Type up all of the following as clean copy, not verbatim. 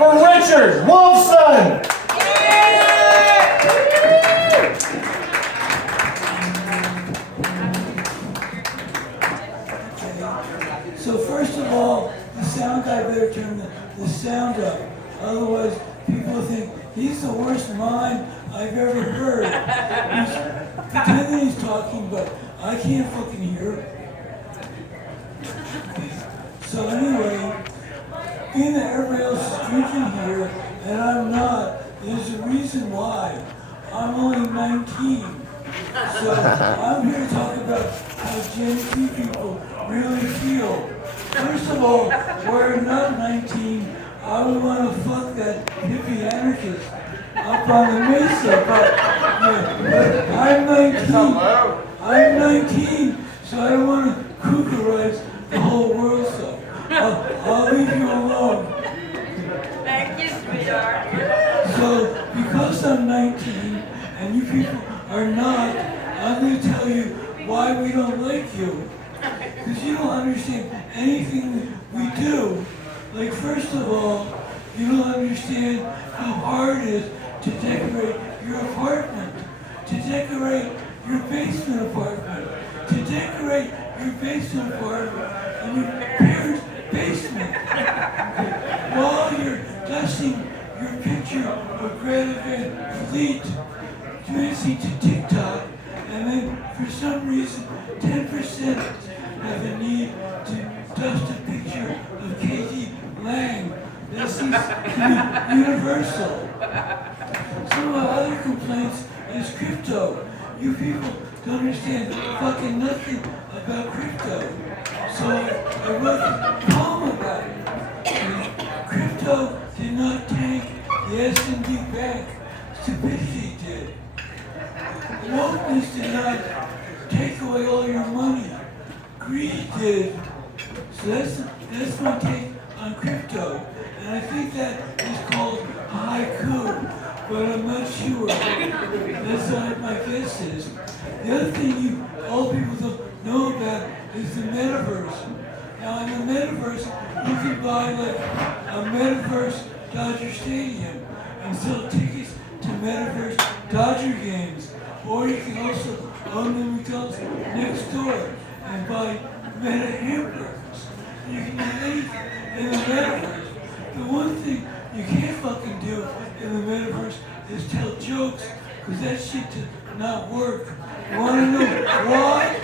for Richard Wolfson. So first of all, the sound guy better turn the sound up. Otherwise, people think he's the worst mime I've ever heard. He's pretending he's talking, but I can't fucking hear him. So anyway, being that everybody else is drinking here, and I'm not, there's a reason why. I'm only 19. So I'm here to talk about how Gen Z people really feel. First of all, we're not 19. I would want to fuck that hippie anarchist up on the mesa, but I'm 19. I'm 19, so I don't want to cookerize the whole world, so I'll leave you alone. Thank you, sweetheart. So, because I'm 19 and you people are not, I'm going to tell you why we don't like you. Because you don't understand anything we do. Like, first of all, you don't understand how hard it is to decorate your apartment, to decorate your basement apartment, to decorate your basement apartment and your parents' basement. While you're dusting your picture of Greta Van Fleet, dancing to TikTok, and then for some reason 10% have a need to dust a picture of Katie Lang. That seems to be universal. Some of my other complaints is crypto. You people don't understand fucking nothing about crypto. So I wrote a poem about it. Crypto did not tank the S&P Bank. Stupidity did. Wokeness did not take away all your money. Greed did. So that's my take on crypto. And I think that is called haiku, but I'm not sure. That's what my guess is. The other thing all people don't know about is the metaverse. Now in the metaverse, you can buy like a metaverse Dodger Stadium and sell tickets to metaverse Dodger games. Or you can also own the McDonald's next door and buy meta hamburgers. You can do anything in the metaverse. The one thing you can't fucking do in the metaverse is tell jokes, because that shit does not work. You wanna know why?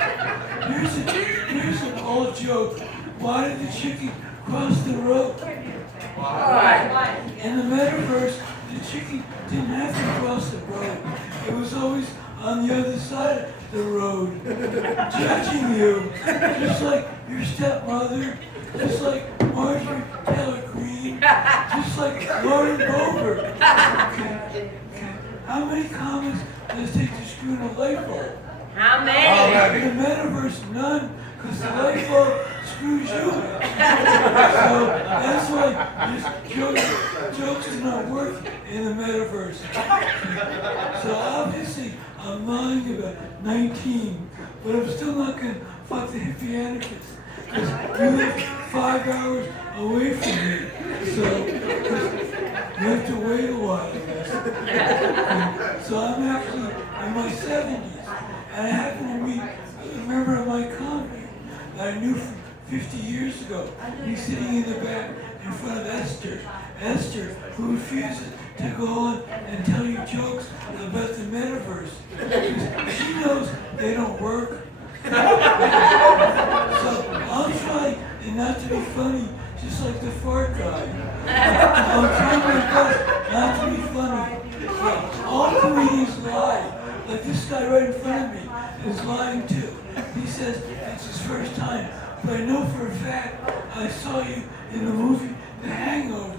Here's an old joke. Why did the chicken cross the road? Why? In the metaverse, the chicken didn't have to cross the road. It was always on the other side of the road, judging you, just like your stepmother, just like Marjorie Taylor Greene, just like Lauren Boebert. Okay. How many comments does it take to screw in a light bulb? How many? In the metaverse, none, because the light bulb screws you. So that's why jokes do not work in the metaverse. So obviously, I'm lying about 19, but I'm still not going to fuck the hippie anarchists, because you live 5 hours away from me, so you have to wait a while. So I'm actually in my 70s, and I happen to meet a member of my company that I knew from 50 years ago. He's sitting in the back in front of Esther. Esther, who refuses to go on and tell you jokes about the metaverse. Because she knows they don't work. So I'll try and not to be funny, just like the fart guy. I'm trying my best not to be funny. But all comedians lie. Like this guy right in front of me is lying too. He says it's his first time. But I know for a fact I saw you in the movie The Hangover.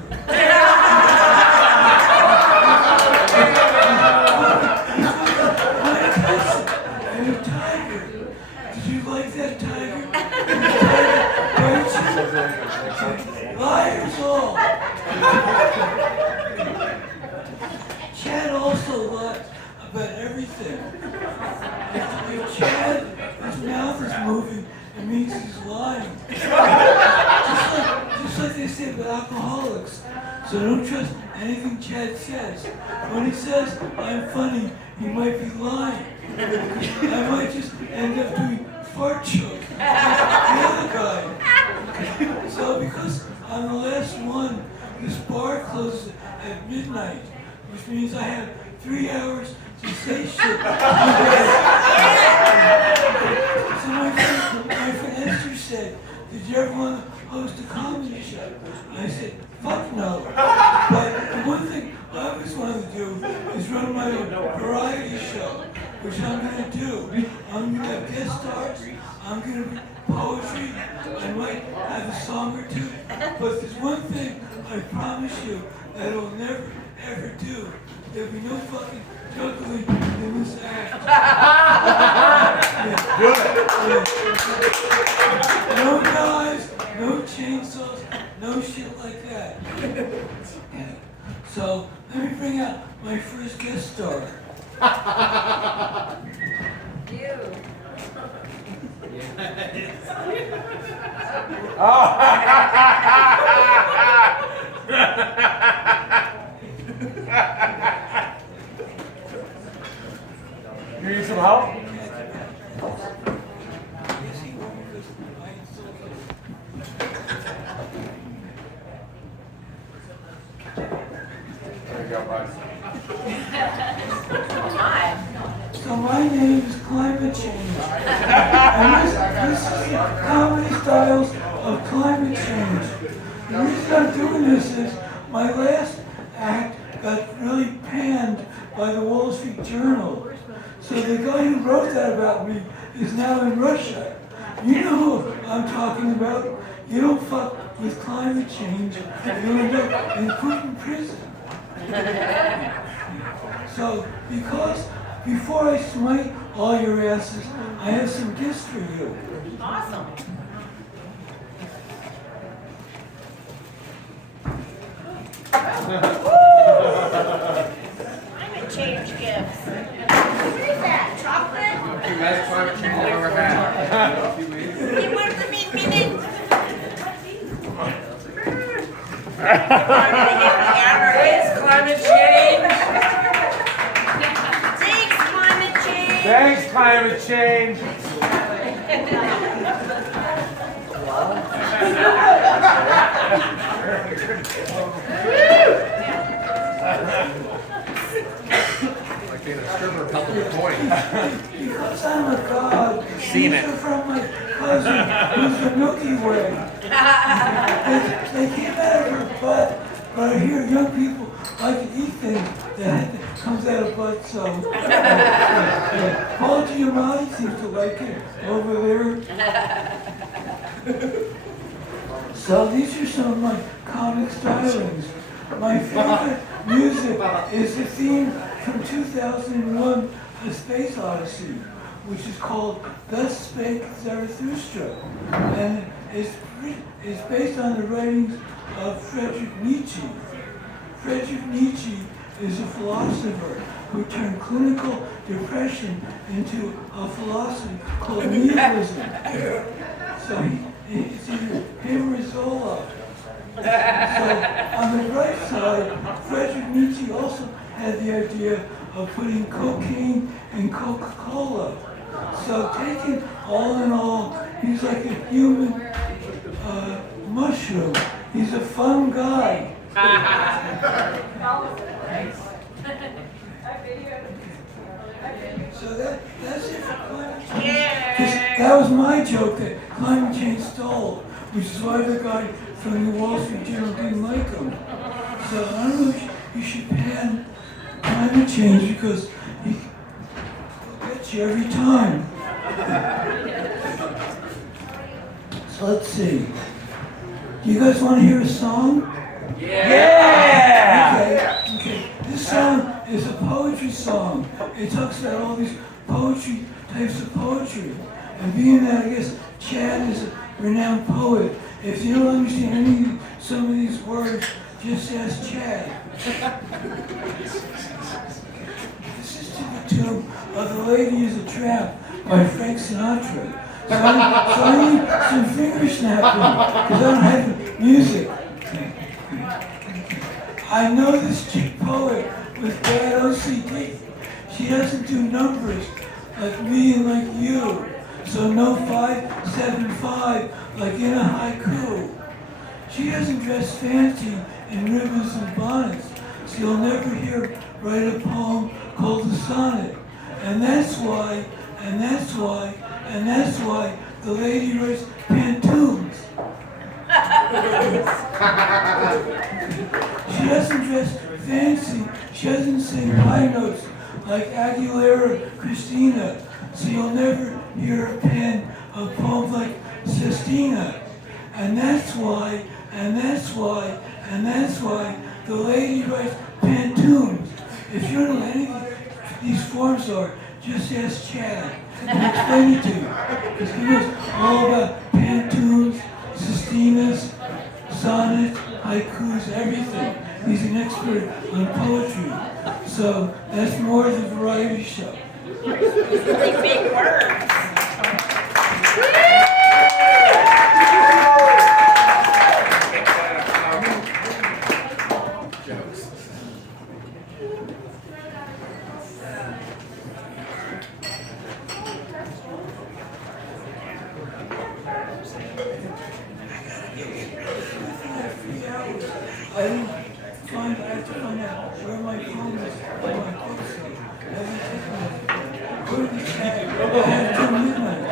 My cousin and a tiger. Did you like that tiger? Liars all. Chad also lies about everything. If Chad, his mouth is moving, it means he's lying. Just like they say about alcoholics. So don't trust anything Chad says. When he says I'm funny, he might be lying. I might just end up doing fart joke like the other guy. So because I'm the last one, this bar closes at midnight, which means I have 3 hours to say shit. So my friend Esther said, did you ever want to host a comedy show? And I said, fuck no. But the one thing I always wanted to do is run my own variety show, which I'm going to do. I'm going to have guest stars. I'm going to be poetry. I might have a song or two. But there's one thing I promise you that I'll never, ever do. There'll be no fucking juggling in this act. No knives, no chainsaws, no shit like that. So, let me bring out my first guest star. You. You need some help? There you go, bud. Hi. So my name is Climate Change. And this is the comedy styles of climate change. The reason I'm doing this is my last act got really panned by the Wall Street Journal. So the guy who wrote that about me is now in Russia. You know who I'm talking about. You don't fuck with climate change, you'll end up in Putin prison. So, before I smite all your asses, I have some gifts for you. Awesome. Climate change gifts. What is that? Chocolate? You guys climate change never had. Hey, what does it mean? It's climate change. Thanks, climate change. Thanks, climate change. Like being a stripper a couple of coins. Because I'm a god. Seen These it. are from my cousin, who's the Milky Way. They came out of her butt, but I hear young people like to eat things that comes out of butt, so. Paul Giamatti seems to like it over there. So these are some of my comic stylings. My favorite music is the theme from 2001, A Space Odyssey, which is called Thus Spake Zarathustra. And it's based on the writings of Friedrich Nietzsche. Friedrich Nietzsche is a philosopher who turned clinical depression into a philosophy called nihilism. So it's either him or Zola. So on the right side, Friedrich Nietzsche also had the idea of putting cocaine in Coca-Cola. So taken all in all, he's like a human mushroom. He's a fun guy. So that's it for climate change. Yeah. That was my joke that climate change stole, which is why the guy from the Wall Street Journal didn't like him. So I don't know if you should ban climate change because he'll get you every time. So let's see. Do you guys want to hear a song? Yeah! Okay. This song is a poetry song. It talks about all these types of poetry. And being that I guess Chad is a renowned poet, if you don't understand some of these words, just ask Chad. This is to the tune of The Lady is a Trap by Frank Sinatra. So I need some finger snapping, because I don't have music. I know this chick poet with bad OCD. She doesn't do numbers like me and like you. So no 575 like in a haiku. She doesn't dress fancy in ribbons and bonnets, so you'll never hear her write a poem called a sonnet. And that's why the lady writes pantoums. She doesn't dress fancy, she doesn't sing high notes like Aguilera Christina, so you'll never hear her pen a poem like Sistina. And that's why the lady writes pantoums. If you don't know anything these forms are, just ask Chad and explain it to you. Because he knows all about pantoums, Sistinas, sonnets, haikus, everything. He's an expert on poetry. So that's more the variety show. Really big words. Jokes. I didn't find, I have to find out where my phone is, where my books are. I have till midnight.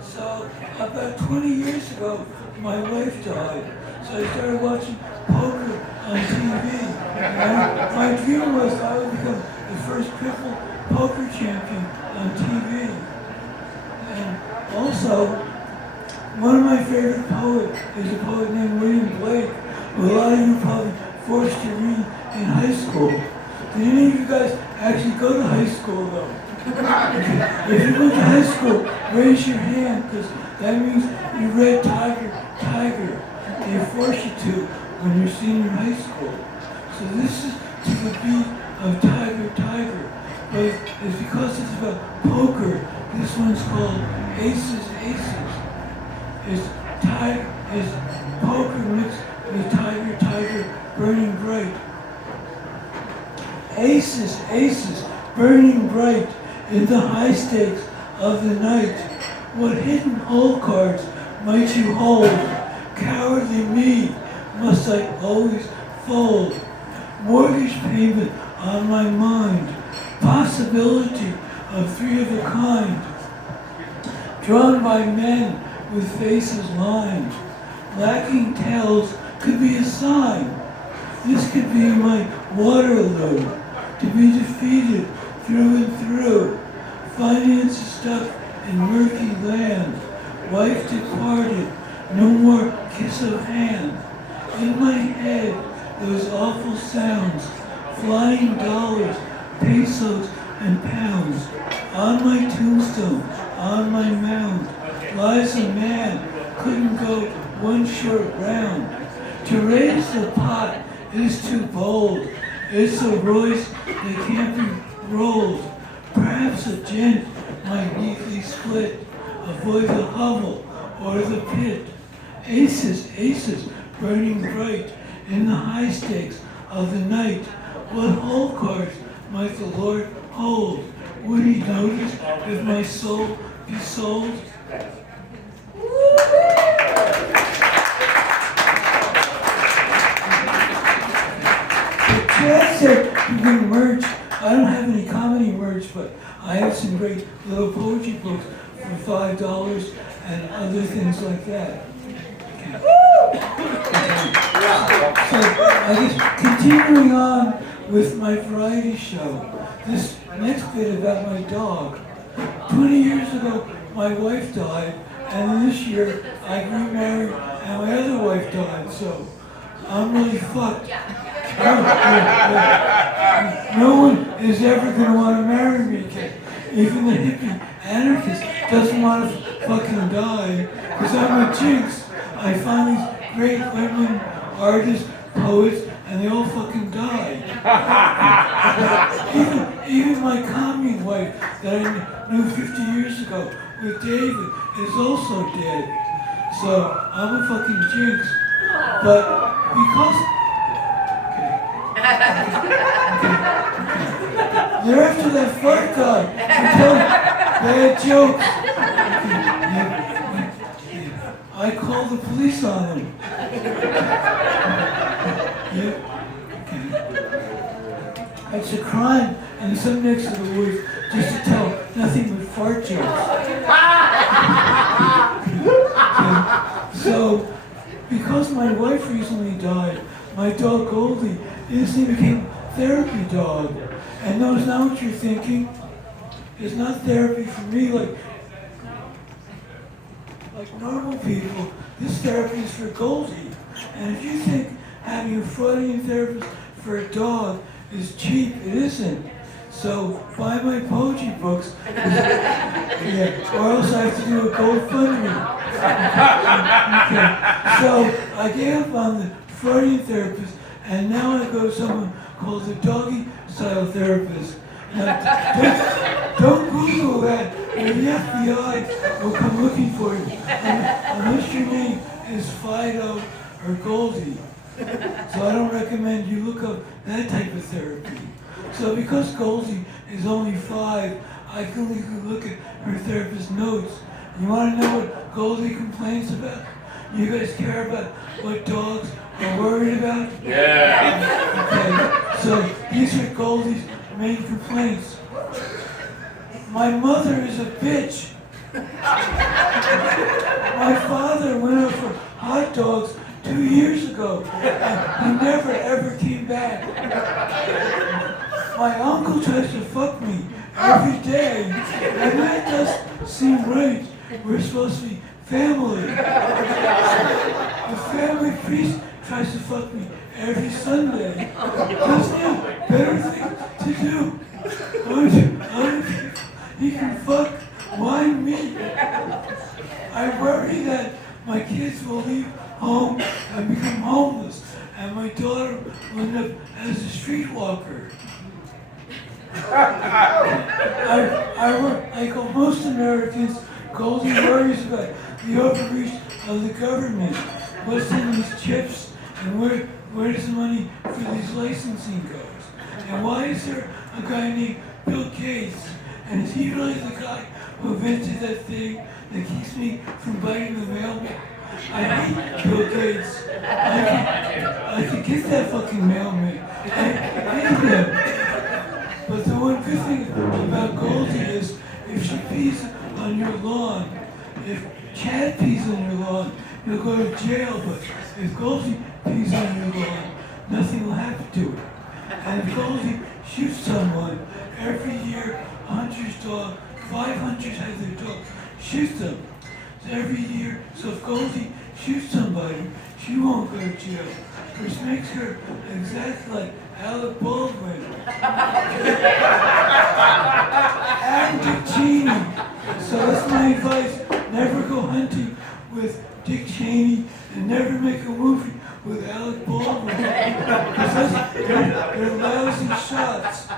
So about 20 years ago, my wife died. So I started watching poker on TV. And my dream was I would become the first crippled poker champion on TV. And also, one of my favorite poets is a poet named William Blake, who a lot of you were probably forced to read in high school. Did any of you guys actually go to high school though? If you went to high school, raise your hand, because that means you read Tiger, Tiger. They force you to when you're senior high school. So this is to the beat of Tiger, Tiger. But it's because it's about poker. This one's called Aces, Aces. It's poker mixed with Tiger, Tiger, burning bright. Aces, aces, burning bright in the high stakes of the night. What hidden hole cards might you hold? Cowardly me, must I always fold? Mortgage payment on my mind, possibility of three of a kind, drawn by men with faces lined. Lacking tails could be a sign. This could be my Waterloo, to be defeated through and through. Finances stuck in murky land. Wife departed, no more kiss of hand. In my head, those awful sounds, flying dollars, pesos, and pounds. On my tombstone, on my mound, lies a man, couldn't go one short round. To raise the pot is too bold. It's a Royce that can't be rolled. Perhaps a gent might neatly split, avoid the hovel or the pit. Aces, aces, burning bright in the high stakes of the night. What hole cards might the Lord hold? Would he notice if my soul be sold? Chad said you bring merch. I don't have any comedy merch, but I have some great little poetry books for $5 and other things like that. So I guess continuing on with my variety show, this next bit about my dog. 20 years ago, my wife died, and this year I remarried and my other wife died, so I'm really fucked. No one is ever going to want to marry me again. Even the hippie anarchist doesn't want to fucking die. Because I'm a jinx. I find these great women, artists, poets, and they all fucking die. even my commune wife that I knew 50 years ago with David is also dead. So I'm a fucking jinx. But because... They're after that fart guy. They're telling bad jokes. I called the police on him. Yeah. Okay. It's a crime in some necks of the woods just to tell nothing but fart jokes. Okay. So, because my wife recently died, my dog Goldie instantly became therapy dog. And notice now what you're thinking? It's not therapy for me like normal people. This therapy is for Goldie. And if you think having a Freudian therapist for a dog is cheap, it isn't. So buy my poetry books, yeah, or else I have to do a GoFundMe. Okay. So I gave up on the Freudian therapist, and now I go to someone called the doggy style therapist. Now, don't Google that, or the FBI will come looking for you, unless your name is Fido or Goldie. So I don't recommend you look up that type of therapy. So because Goldie is only 5, I can look at her therapist's notes. You want to know what Goldie complains about? You guys care about what dogs are worried about? Yeah. Okay, so these are Goldie's main complaints. My mother is a bitch. My father went out for hot dogs 2 years ago, and he never ever came back. My uncle tries to fuck me every day, and that doesn't seem right. We're supposed to be family. The family priest tries to fuck me every Sunday. Doesn't he have better things to do? He can fuck, why me? I worry that my kids will leave home and become homeless, and my daughter will end up as a streetwalker. Like most Americans, Goldie worries about the overreach of the government. What's in these chips, and where does the money for these licensing goes? And why is there a guy named Bill Gates? And is he really the guy who invented that thing that keeps me from biting the mailman? I hate Bill Gates. I could get that fucking mailman. I hate him. But the one good thing about Goldie is if she pees on your lawn, if Chad pees on your lawn, you'll go to jail. But if Goldie pees on your lawn, nothing will happen to her. And if Goldie shoots someone, every year 500 have their dog shoot them. So every year, so if Goldie shoots somebody, she won't go to jail, which makes her exactly like Alec Baldwin. And Dick Cheney. So that's my advice. Never go hunting with Dick Cheney and never make a movie with Alec Baldwin. Because they're lousy shots.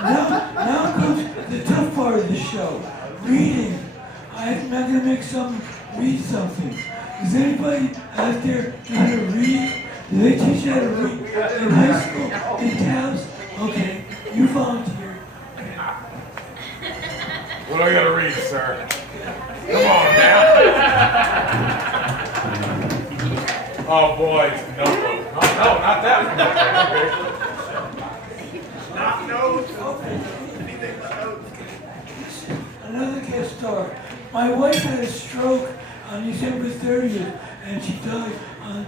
Now comes the tough part of the show. Reading. I'm not going to make someone read something. Does anybody out there know how to read? Do they teach you how to read in high school, in Taos? Okay, you volunteer. What do I gotta read, sir? Come on now. Oh boy, it's a notebook. Oh, no, not that one. Not notes. Anything but notes. Another guest star. My wife had a stroke on December 30th, and she died on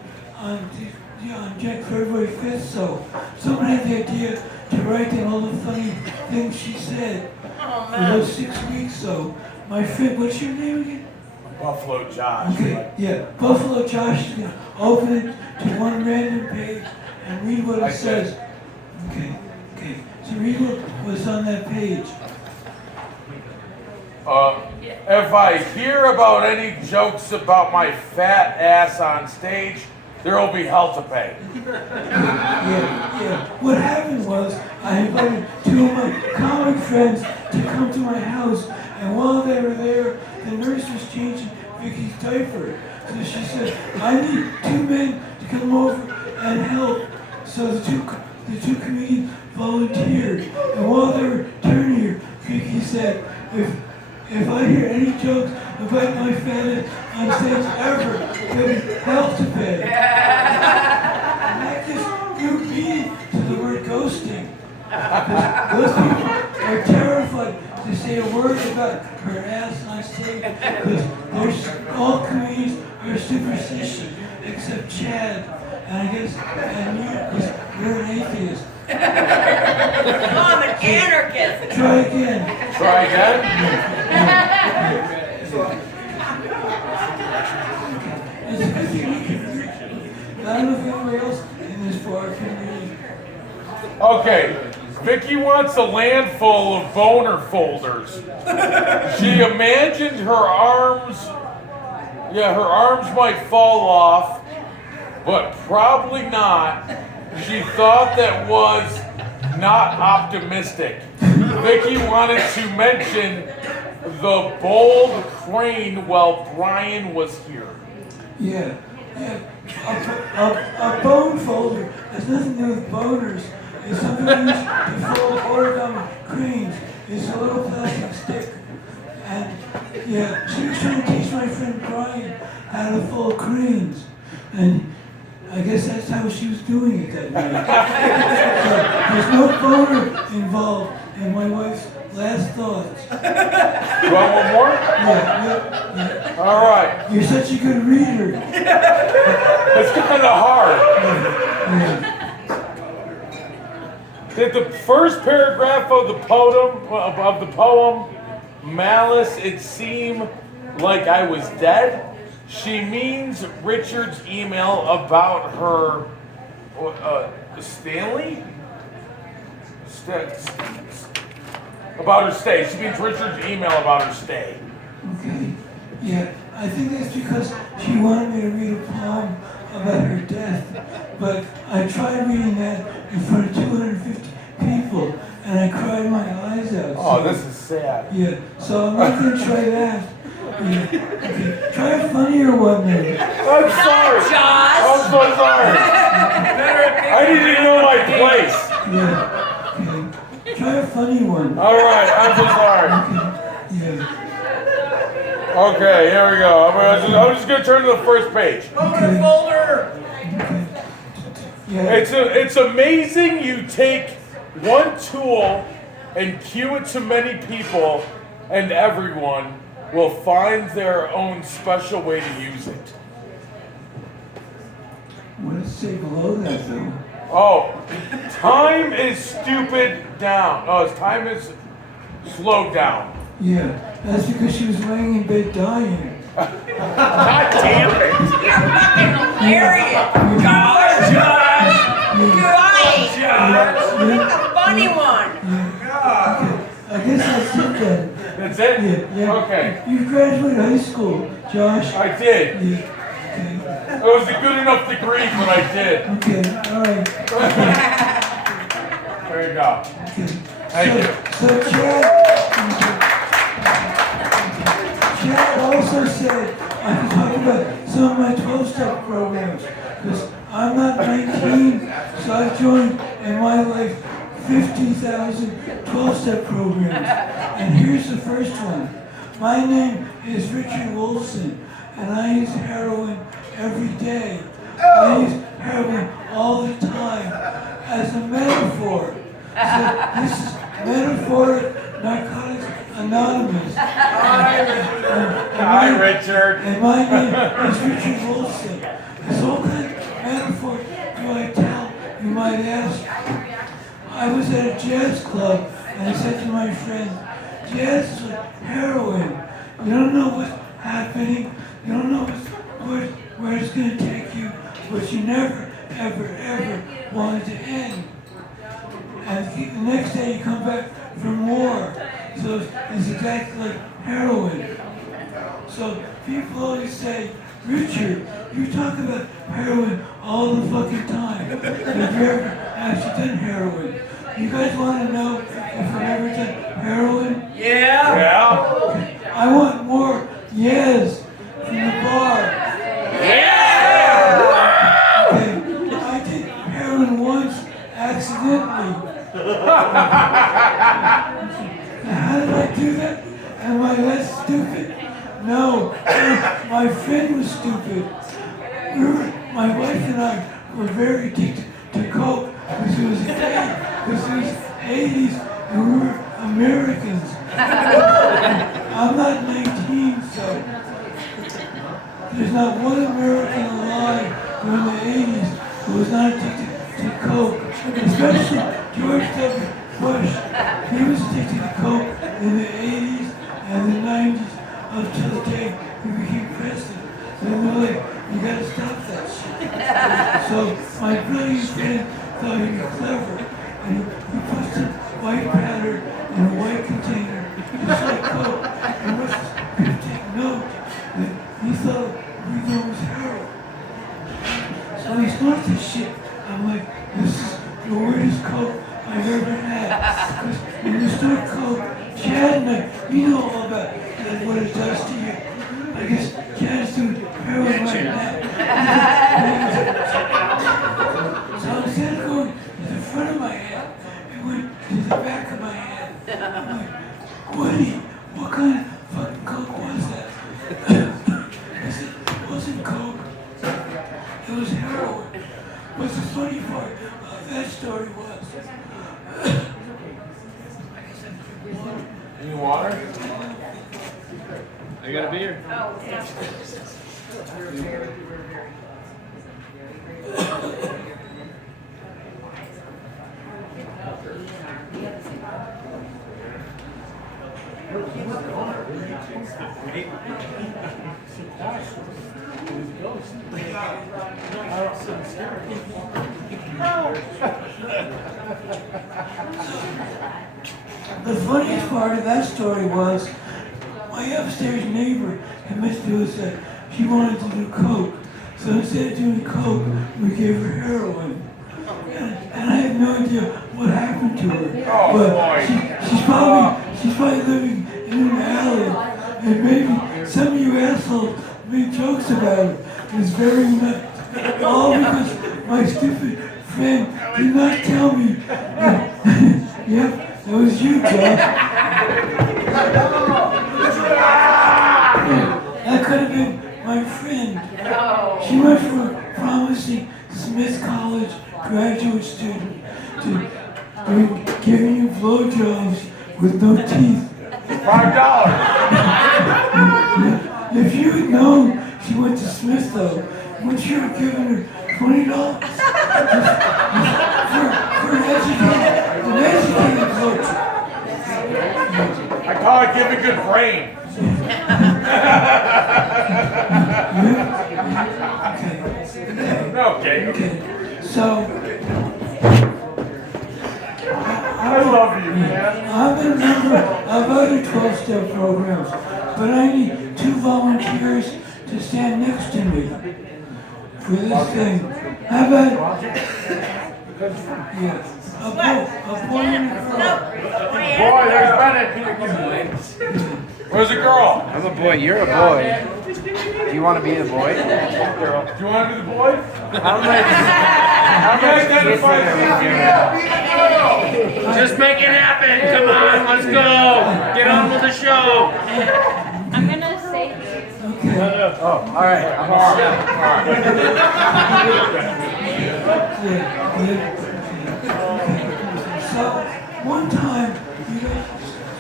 February 5th. So someone had the idea to write down all the funny things she said for those 6 weeks. So my friend, what's your name again? Buffalo Josh. Okay, yeah, Buffalo Josh is gonna open it to one random page and read what I it says. Okay. So read what's on that page. If I hear about any jokes about my fat ass on stage, there will be hell to pay. Yeah. What happened was I invited two of my comic friends to come to my house, and while they were there, the nurse was changing Vicky's diaper. So she said, I need two men to come over and help. So the two comedians volunteered, and while they were turning her, Vicky said, if I hear any jokes about my fat on stage ever, there'll be hell to pay. And that just drew me to the word ghosting. Because those people are terrified to say a word about her ass on stage, because all comedians are superstitious, except Chad, and I guess, and you, because you're an atheist. I'm an anarchist. Try again. Try again? I don't know if anybody else in this bar can read. Okay, Vicky wants a land full of boner folders. She imagined her arms might fall off, but probably not. She thought that was not optimistic. Vicky wanted to mention the bold crane while Brian was here. Yeah. A bone folder has nothing to do with boners. It's something used to fold origami cranes. It's a little plastic stick. And yeah, she was trying to teach my friend Brian how to fold cranes. And I guess that's how she was doing it that night. So there's no boner involved in my wife's last thoughts. You want one more? Yeah. All right. You're such a good reader. It's kind of hard. Yeah. Did the first paragraph of the poem, Malice, it seemed like I was dead? She means Richard's email about her, Stanley? About her stay. She means Richard's email about her stay. Okay. Yeah, I think that's because she wanted me to read a poem about her death. But I tried reading that in front of 250 people, and I cried my eyes out. Oh, this is sad. Yeah, so I'm not going to try that. Yeah. Okay. Try a funnier one then. I'm sorry. I'm so sorry. I need to know my place. Yeah. Okay. Try a funny one. All right, I'm so sorry. Okay. Yeah. Okay, here we go. I'm just gonna turn to the first page. Okay. Folder. Okay. Yeah. It's amazing you take one tool and cue it to many people, and everyone will find their own special way to use it. What does it say below that though? Oh, time is stupid down. Oh, time is slowed down. Yeah, that's because she was laying in bed dying. God damn it! You're fucking hilarious. Josh. A funny one. Okay. I guess that's it then. That's it? Yeah. Okay. You graduated high school, Josh. I did. Yeah. Okay. It was a good enough degree, but I did. Okay. All right. There you go. Okay. Thank you. So Chad also said I can talk about some of my 12-step programs because I'm not 19, so I've joined in my life 50,000 12-step programs. And here's the first one. My name is Richard Wolfson, and I use heroin every day. I use heroin all the time as a metaphor. So this is Metaphoric Narcotics Anonymous. Hi, Richard. And my name is Richard Wolfson. So what kind of metaphor do I tell, you might ask? I was at a jazz club and I said to my friend, jazz is like heroin. You don't know what's happening. You don't know where it's going to take you but she never, ever wanted to end. And the next day you come back for more. So it's exactly like heroin. So people always say, Richard, you talk about heroin all the fucking time. Have you ever actually done heroin? You guys want to know if I've ever done heroin? Yeah. I want more yes from the bar. Yeah. Okay, I did heroin once accidentally. Now, how did I do that? Am I less stupid? No, my friend was stupid. My wife and I were very addicted to coke because it was the 80s and we were Americans. I'm not 19, so there's not one American alive during the 80s who was not addicted to coke, especially George W. Bush. He was addicted to coke in the 80s and the 90s up to the day he became president. And they were like, you gotta stop that shit. So my brilliant friend thought he was clever, and he put some white powder in a white container, just like coke, and was gonna take note that he thought we thought it was heroin. So he snorted this shit. I'm like, this is the weirdest coke I've ever had. Because when you snort coke, Chad and I, you know all about what it does to you. I guess Chad's doing heroin right now. So instead of going to the front of my head, it went to the back of my head. I'm like, Woody, what kind of fucking coke was that? I said, it wasn't coke. It was heroin. But the funny part of that story was, Any water? I got a beer. the funniest part of that story was, my upstairs neighbor convinced us that she wanted to do coke. So instead of doing coke, we gave her heroin. And I have no idea what happened to her. Oh, but boy. she's probably living in an alley. And maybe some of you assholes made jokes about her. It's very nuts. All because my stupid friend did not tell me. Yep, that was you, John. That could have been my friend. She went from a promising Smith College graduate student to giving you blowjobs with no teeth. $5. If you had known she went to Smith, though, wouldn't you have given her $20? For an educated coach. I call it give a good brain. Okay. So, I love you, man. I'm a member of other 12-step programs, but I need 2 volunteers to stand next to me for this thing. How about, yeah, a boy and a girl. Boy, there's Bennett. Where's the girl? I'm a boy, you're a boy. Do you want to be the boy? Do you want to be the boy? I'm like, Just make it happen. Come on, let's go. Get on with the show. I'm gonna save you. oh, all right. I'm all set. So, one time, you guys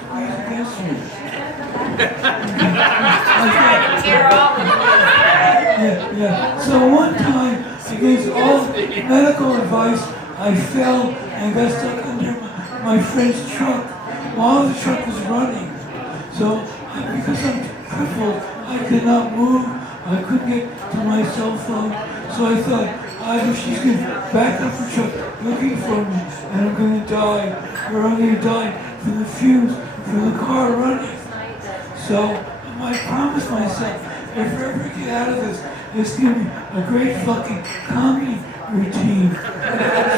squeezed against me. Yeah. So one time, against all medical advice, I fell and got stuck under my friend's truck while the truck was running. So, because I'm crippled, I could not move. I couldn't get to my cell phone. So I thought, either she's gonna back up her truck looking for me, and I'm gonna die, or I'm gonna die from the fumes from the car running. So I promised myself, if I ever get out of this, it's gonna be a great fucking comedy routine.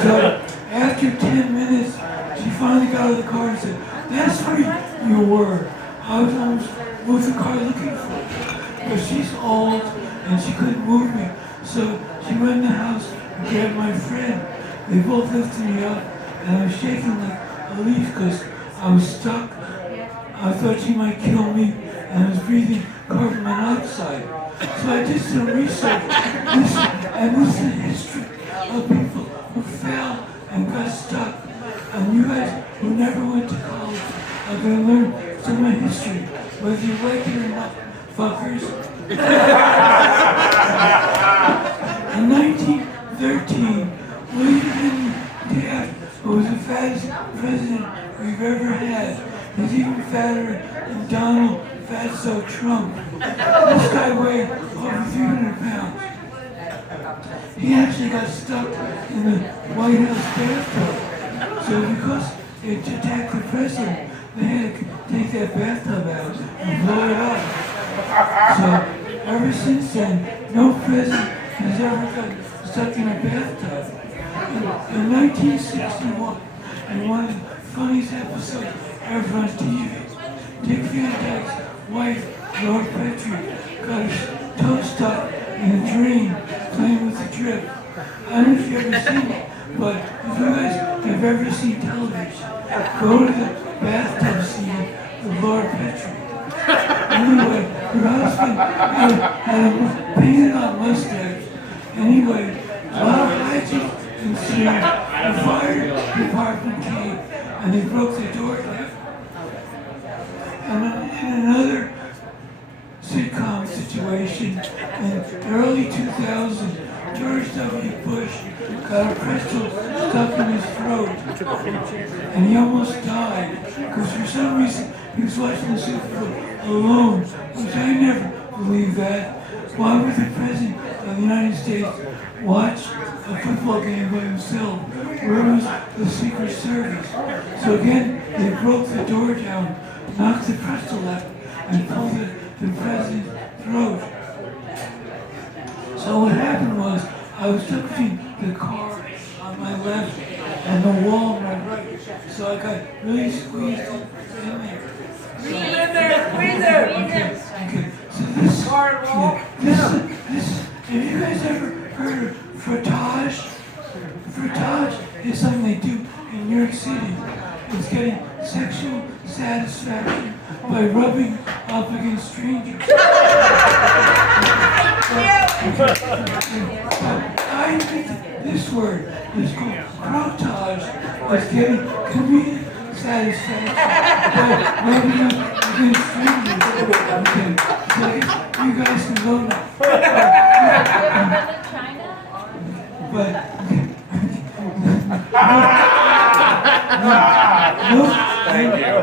So after 10 minutes, she finally got out of the car and said, "That's where you were. I was almost moved the car looking for you." But she's old and she couldn't move me. So she went in the house and grabbed my friend. They both lifted me up and I was shaking like a leaf because I was stuck. I thought she might kill me and I was breathing carbon monoxide. So I did some research and this is the history of people who fell and got stuck. And you guys who never went to college are going to learn some of my history, whether you like it or not, fuckers. In 1913, William Henry Taft was the fattest president we've ever had. He's even fatter than Donald Fatso Trump. This guy weighed over 300 pounds. He actually got stuck in the White House bathtub. So because they attacked the president, they had to take that bathtub out and blow it up. So ever since then, no president has ever got stuck in a bathtub. In 1961, in one of the funniest episodes ever on TV, Dick Van Dyke's wife, Laura Petrie, got her toe stuck in a drain playing with the drip. I don't know if you've ever seen it, but if you guys have ever seen television, go to the bathtub scene with Laura Petrie. Anyway, her husband had a painted on mustache. Anyway, a lot of hijinks ensued. The fire department came and they broke the door down. And in another sitcom situation, in early 2000, George W. Bush got a pretzel stuck in his throat, and he almost died because for some reason he was watching the Super Bowl alone, which I never believed that. Why would the President of the United States watch a football game by himself? Where was the Secret Service? So again, they broke the door down, knocked the pretzel out, and pulled the President's throat. So what happened was, I was stuck between the car on my left and the wall on my right. So I got really squeezed in there. Okay. So this, have you guys ever heard of frottage? Frottage is something they do in New York City. It's getting sexual satisfaction by rubbing up against strangers. I invented this word. It's called frottage. It's getting comedic satisfaction by rubbing up against strangers. Okay, so you guys can go now. But no, Thank you.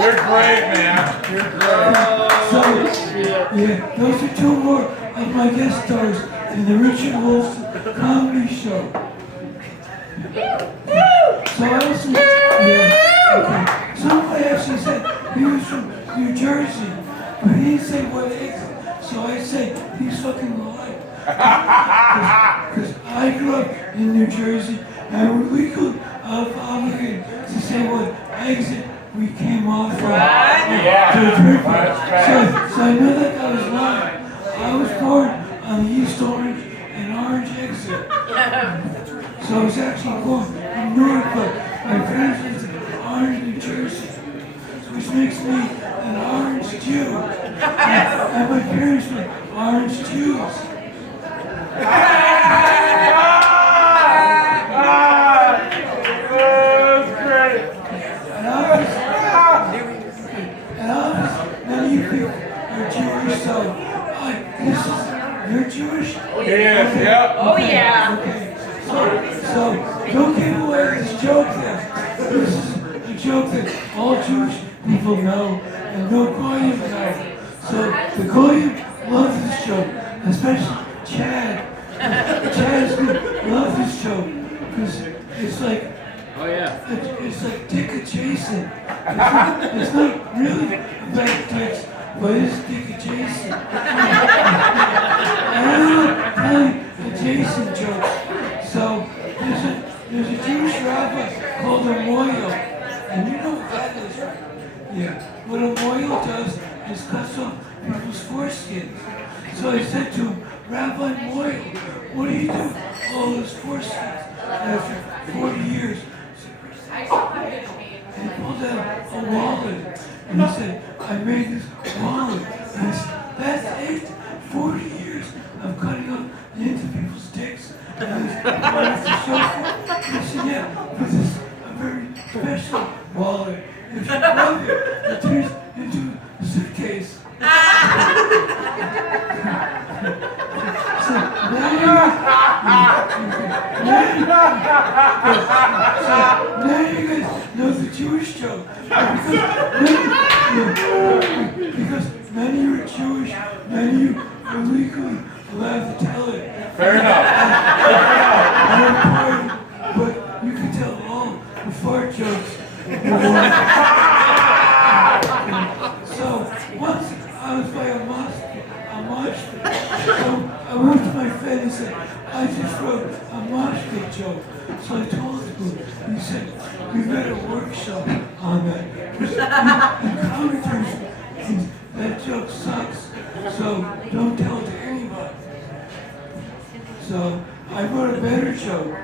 You're great, man. You're great. So, yeah, those are two more of my guest stars in the Richard Wolfson comedy show. So I also, okay. Somebody actually said he was from New Jersey, but he didn't say what exit. So I say he's fucking lying. Because I grew up in New Jersey, and we're legally obligated to say what exit we came off from. So I know that guy was lying. I was born on the East Orange and Orange exit. So I was actually born in Norfolk. My parents lived in Orange, New Jersey, which makes me an Orange Jew. And my parents were Orange Jews. None of you people are Jewish, so you're Jewish? Yes, yep. Oh yeah. Okay, so don't give away this joke then. This is a joke that all Jewish people know and no Goyim know. So the Goyim love this joke. it's like Oh yeah. it's like dick adjacent. It's not really about dicks, but it's dick adjacent. I don't like telling adjacent jokes. So there's a Jewish rabbi called a moil, and you know what that is, right? Yeah. What a moil does is cuts off people's foreskins. So I said to him, Rabbi Moyle, what do you do with all those foreskins after 40 years? And he pulled out a wallet, and he said, I made this wallet. And I said, that's it? 40 years of cutting off the ends of people's dicks. And I said, what's the show for? And he said, yeah, but this is a very special wallet. If you plug it, it turns into a suitcase. So now you guys know the Jewish joke. Because many are Jewish, many are legally allowed to tell it. Fair enough. But you can tell all the fart jokes. So once I was by a mosh pit. So I went to my friend and said, I just wrote a mosh pit joke. So I told him, he said, we better workshop on that. The commentators think that joke sucks, so don't tell it to anybody. So I wrote a better joke.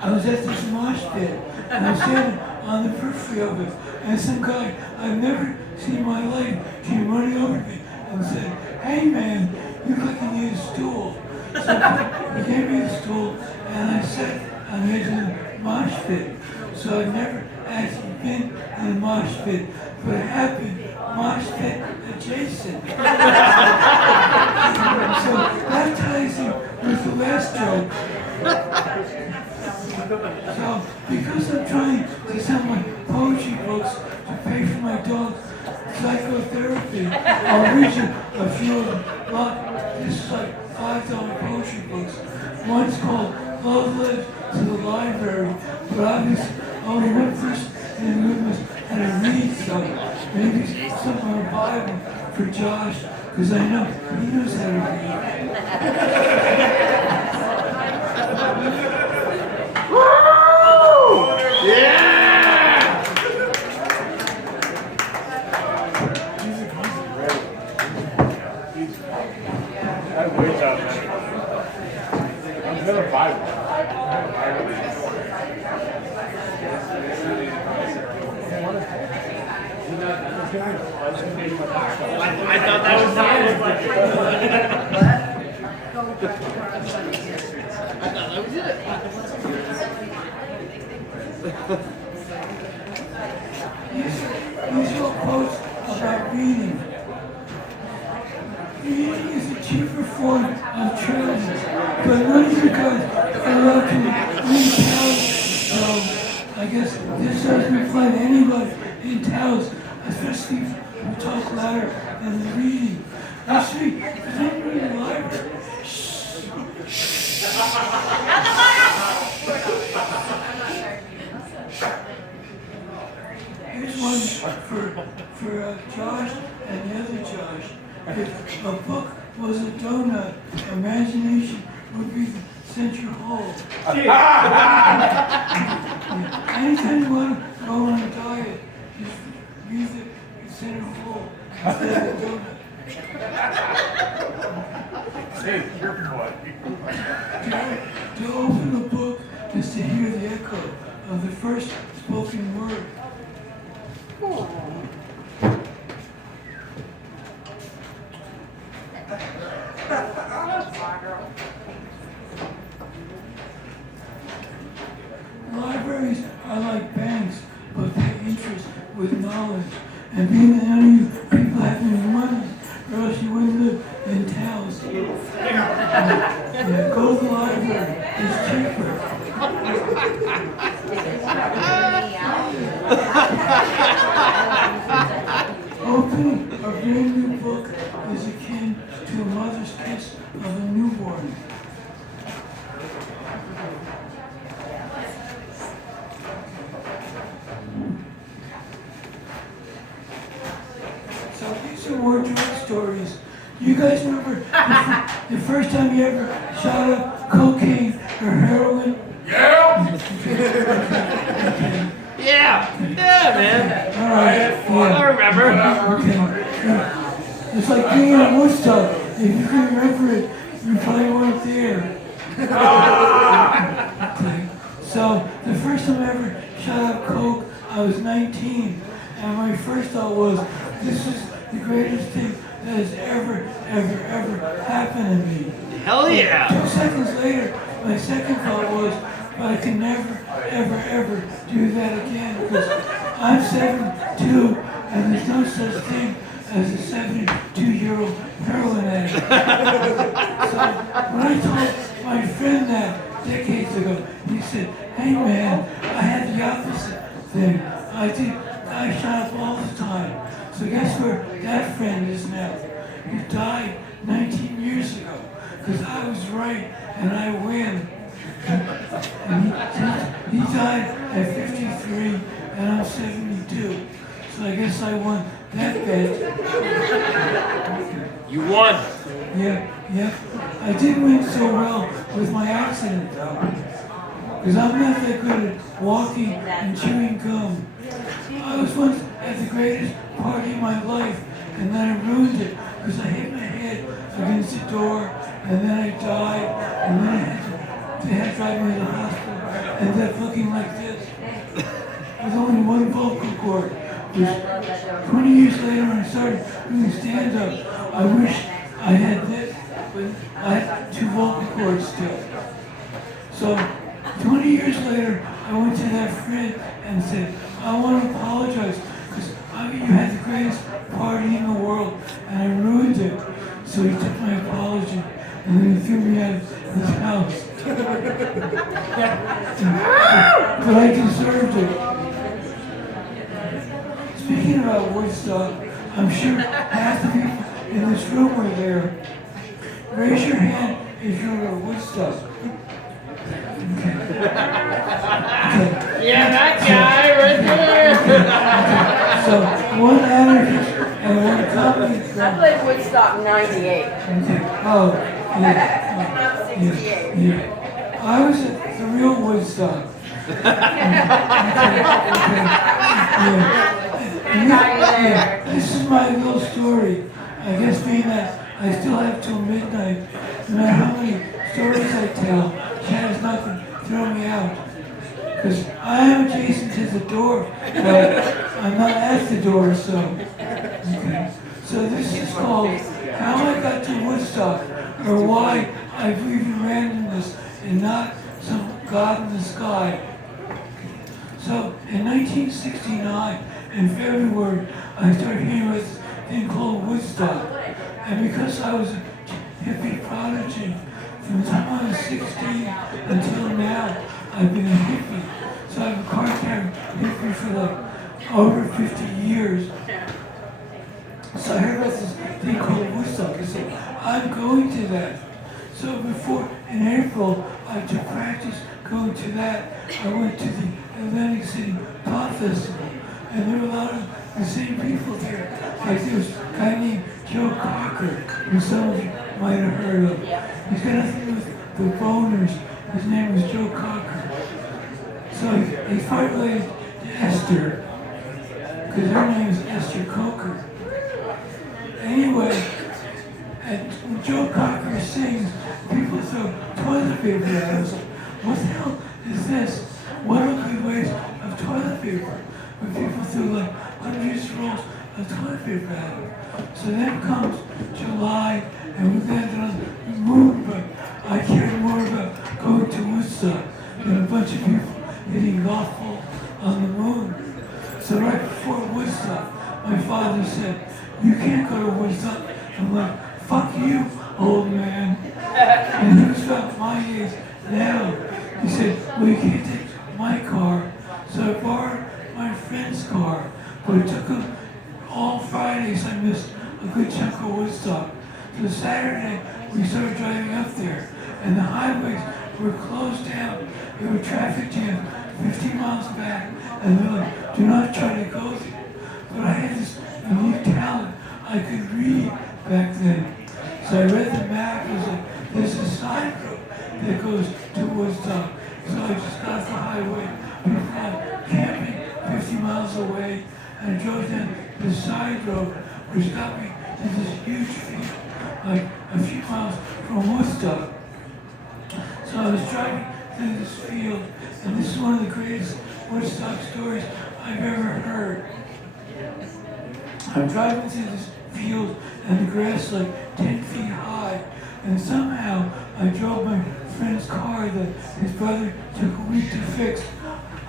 I was at this mosh pit, and I was standing on the periphery of it, and some guy I've never seen in my life came running over to me and said, hey man, you look like you need a stool. So he gave me the stool, and I sat on the edge of the mosh pit. So I've never actually been in a mosh pit, but it happened mosh pit adjacent. So that ties in with the last joke. So, because I'm trying to sell my poetry books to pay for my dog's psychotherapy, I'll read you a few of them. But this is like $5 poetry books. One's called Love Lives to the Library, but obviously only one person in the room had to read some. Maybe something on the Bible for Josh, because I know he knows how to read. I'm gonna buy one. I thought that was These are quotes about reading. Reading is a cheaper form of transit, but none of you guys are allowed to read Taos. So I guess this doesn't apply to anybody in Taos, especially if we talk louder than the reading. Actually, don't read the library. Here's one for Josh and the other Josh. If a book was a donut, imagination would be the central hole. Anytime you want to go on a diet, just read the center hole instead of the donut. Hey, your boy. To open a book is to hear the echo of the first spoken word. Libraries are like banks, but pay interest with knowledge. And being that none of you people have any money, or else you wouldn't live in Taos. Yeah, go to the library. It's cheaper. Opening a brand new book is akin to a mother's kiss of a newborn. more drug stories. You guys remember the first time you ever shot up cocaine or heroin? Yeah. Yeah, man. All right. I remember. Okay. It's like being at Woodstock. If you can remember it, you probably weren't there. Okay. So the first time I ever shot up coke, I was 19, and my first thought was, this is the greatest thing that has ever happened to me. Hell yeah. 2 seconds later, my second thought was, but I can never, ever do that again because I'm 72 and there's no such thing as a 72-year-old heroin addict. So when I told my friend that decades ago, he said, hey man, I had the opposite thing. I shot up all the time. So guess where that friend is now? He died 19 years ago because I was right and I win. And he died at 53 and I'm 72. So I guess I won that bet. You won. Yeah. I did win so well with my accident though. Because I'm not that good at walking and chewing gum. I was once at the greatest party of my life and then I ruined it because I hit my head against the door and then I died and then they had to drive me to the hospital and ended up looking like this. With only one vocal cord. Which 20 years later when I started doing stand-up, I wish I had this, but I had 2 vocal cords still. So 20 years later, I went to that friend and said, I want to apologize because you had the greatest party in the world and I ruined it. So he took my apology and then he threw me out of his house. But I deserved it. Speaking about Woodstock, I'm sure half the people in this room were there. Raise your hand if you were at Woodstock. Okay. Yeah, that guy right there. So one anarchist and one communist. I played Woodstock in 98. Okay. Oh, yeah. Not 68. Yeah. I was at the real Woodstock. Yeah. This is my little story. I guess being that I still have till midnight, no matter how many stories I tell, Chad's not going to throw me out. Because I am adjacent to the door, but I'm not at the door, so. Okay. So this is called How I Got to Woodstock, or Why I Believe in Randomness and not some God in the sky. So in 1969, in February, I started hearing about this thing called Woodstock. And because I was a hippie prodigy, from the time I was 16 until now, I've been a hippie. So I've a card carrying hippie for like over 50 years. So I heard about this thing called Woodstock. I said, I'm going to that. So before, in April, to practice going to that, I went to the Atlantic City Pop Festival. And there were a lot of the same people there. Like there was a guy named Joe Cocker, who some of you might have heard of. He's got nothing to do with the Boners. His name was Joe Cocker. So he's part related to Esther, because her name is Esther Coker. Anyway, and when Joe Cocker sings, people throw toilet paper at him. I was like, what the hell is this? What are good ways of toilet paper? When people threw like hundreds of rolls of toilet paper at him. So then comes July, and we landed on the moon, but I cared more about going to Woodstock than a bunch of people hitting golf balls on the moon. So right before Woodstock, my father said, you can't go to Woodstock. I'm like, fuck you, old man. And he was about my age now. He said, well, you can't take my car. So I borrowed my friend's car, but it took him all Fridays. I missed a good chunk of Woodstock. So Saturday, we started driving up there, and the highways were closed down. There were traffic jams 50 miles back, and they're like, do not try to go there. But I had this unique talent. I could read back then. So I read the map. It was like, there's a side road that goes to Woodstock. So I just got off the highway. We were camping 50 miles away. And I drove down the side road, which got me to this huge field, like a few miles from Woodstock. So I was driving through this field, and this is one of the greatest Woodstock stories I've ever heard. I'm driving through this field, and the grass is like 10 feet high, and somehow I drove my friend's car that his brother took a week to fix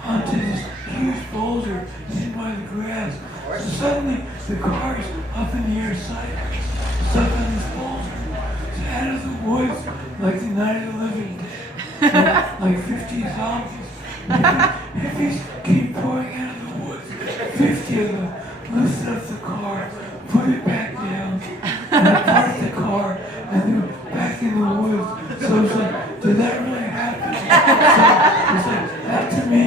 onto this huge boulder hidden by the grass. So suddenly the car is up in the air sideways, stuck on this boulder. It's out of the woods like the Night of the Living Dead, like 50 zombies. Hippies keep pouring out of the woods. 50 of them lifted up the car, put it back down, and I parked the car, and they were back in the woods. So it's like, did that really happen? So it's like, that to me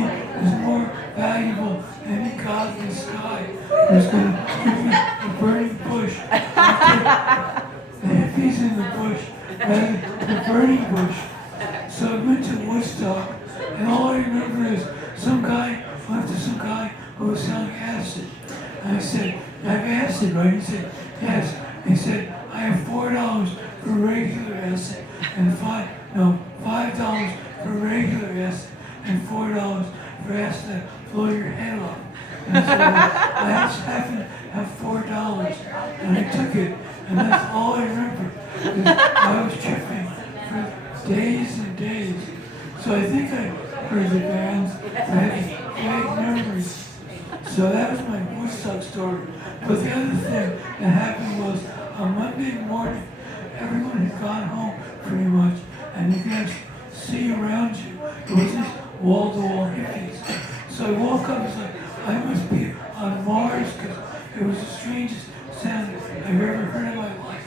is more valuable than any god in the sky who's going to give me a burning bush. The hippies in the bush rather than the burning bush. So I went to Woodstock, and all I remember is some guy went to some guy who was selling acid. And I said, I have acid, right? He said, yes. He said, I have $4 for regular acid and $5 for regular acid and $4 for acid to blow your head off. And I said, well, I just happen to have $4, and I took it, and that's all I remember. I was tripping for days and days. So I think I heard the bands, I had these vague memories. So that was my Woodstock story. But the other thing that happened was on Monday morning, everyone had gone home pretty much, and you could see around you, it was just wall-to-wall hippies. So I woke up and was like, I must be on Mars, because it was the strangest sound I've ever heard in my life.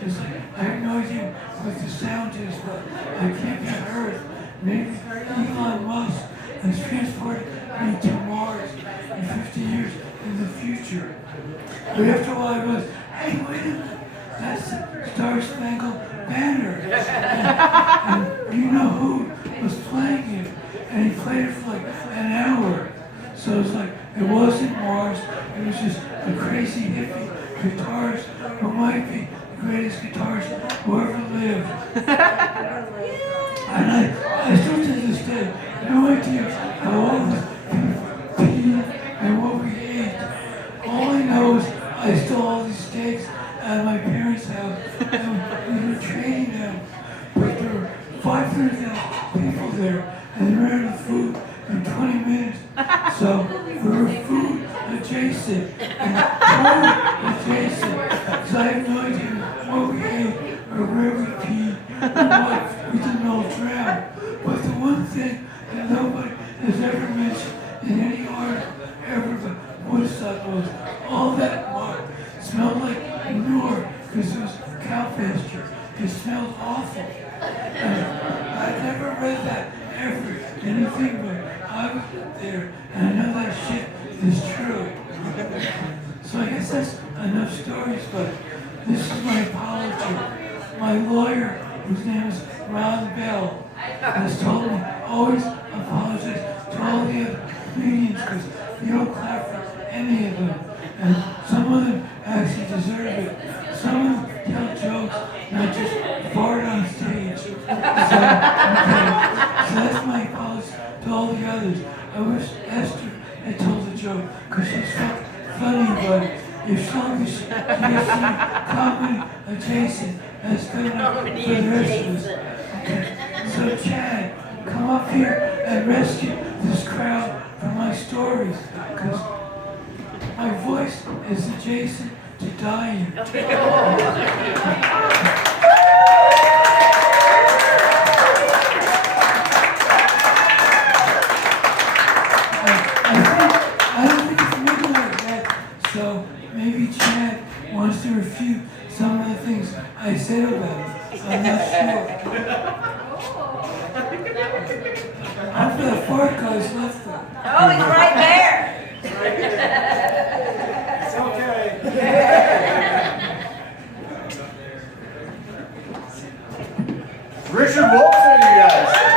It's like, I have no idea what the sound is, but I can't be Earth. Maybe Elon Musk has transported me to Mars in 50 years in the future. But after a while I was, hey, wait a minute, that's the Star Spangled Banner. And you know who was playing it? And he played it for like an hour. So it's like, it wasn't Mars, it was just a crazy hippie guitarist who might be the greatest guitarist who ever lived. And I still to this day, no idea how all this people and what we ate. All I know is I stole all these steaks out of my parents' house and we were trading them. But there were 500,000 people there and they ran out of food in 20 minutes. So we were food adjacent and food adjacent. So I have no idea what we ate or where we peed or what we didn't all drown. But the one thing that nobody has ever mentioned in any article ever but Woodstock was all that mud smelled like manure because it was cow pasture. It smelled awful. And I never read that ever, anything but I was there and I know that shit is true. So I guess that's enough stories, but this is my apology. My lawyer, whose name is Ron Bell, has told me always apologize to all the other comedians because you don't clap for any of them. And some of them actually deserve it. Some of them tell jokes, not just fart on stage. So that's my apology to all the others. I wish Esther had told the joke because she's so funny, but if long as she gets comedy adjacent, that's good enough for the rest of us. Okay. So Chad, come up here and rescue this crowd from my stories, because my voice is adjacent to dying. I don't think it's middle like that, so maybe Chad wants to refute some of the things I said about it. I'm not sure. After the fart guy's left them. Oh, he's right there. It's okay. Richard Wolfson, you guys.